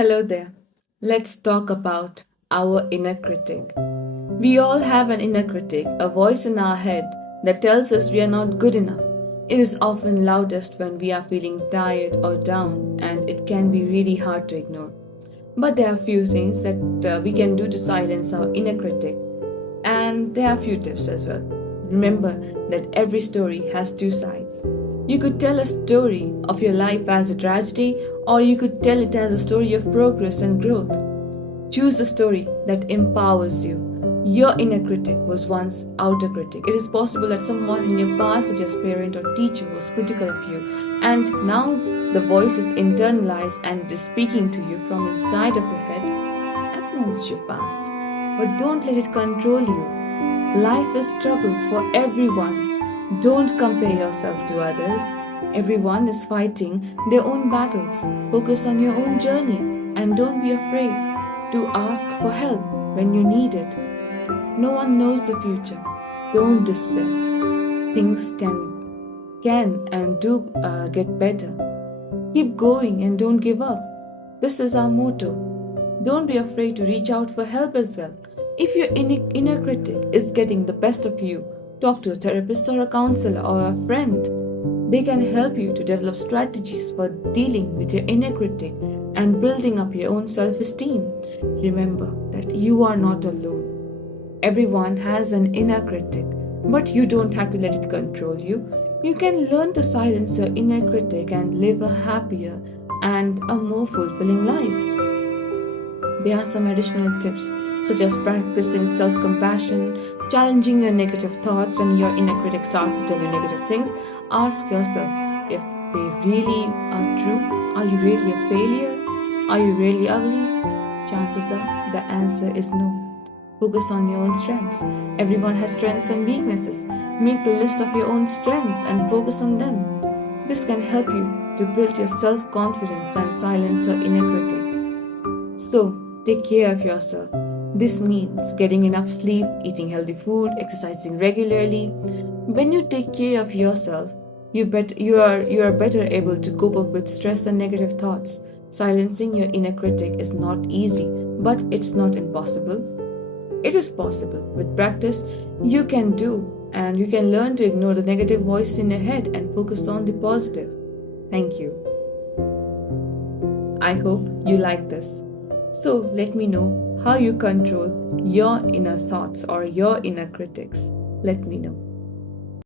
Hello there. Let's talk about our inner critic. We all have an inner critic, a voice in our head that tells us we are not good enough. It is often loudest when we are feeling tired or down, and it can be really hard to ignore. But there are few things that we can do to silence our inner critic, and there are few tips as well. Remember that every story has two sides. You could tell a story of your life as a tragedy, or you could tell it as a story of progress and growth. Choose a story that empowers you. Your inner critic was once outer critic. It is possible that someone in your past, such as parent or teacher, was critical of you, and now the voice is internalized and it is speaking to you from inside of your head. Acknowledge your past, but don't let it control you. Life is struggle for everyone. Don't compare yourself to others. Everyone is fighting their own battles. Focus on your own journey and don't be afraid to ask for help when you need it. No one knows the future. Don't despair. Things can and do get better. Keep going and don't give up. This is our motto. Don't be afraid to reach out for help as well. If your inner critic is getting the best of you, talk to a therapist or a counselor or a friend. They can help you to develop strategies for dealing with your inner critic and building up your own self esteem. Remember that you are not alone. Everyone has an inner critic, but you don't have to let it control you. You can learn to silence your inner critic and live a happier and a more fulfilling life. There are some additional tips, such as practicing self compassion, challenging your negative thoughts when your inner critic starts to tell you negative things. Ask yourself if they really are true. Are you really a failure? Are you really ugly? Chances are the answer is no. Focus on your own strengths. Everyone has strengths and weaknesses. Make a list of your own strengths and focus on them. This can help you to build your self confidence and silence your inner critic. So, take care of yourself. This means getting enough sleep, eating healthy food, exercising regularly. When you take care of yourself, you are better able to cope up with stress and negative thoughts. Silencing your inner critic is not easy, but it's not impossible. It is possible. With practice, you can do and you can learn to ignore the negative voice in your head and focus on the positive. Thank you. I hope you like this. So let me know how you control your inner thoughts or your inner critics. Let me know.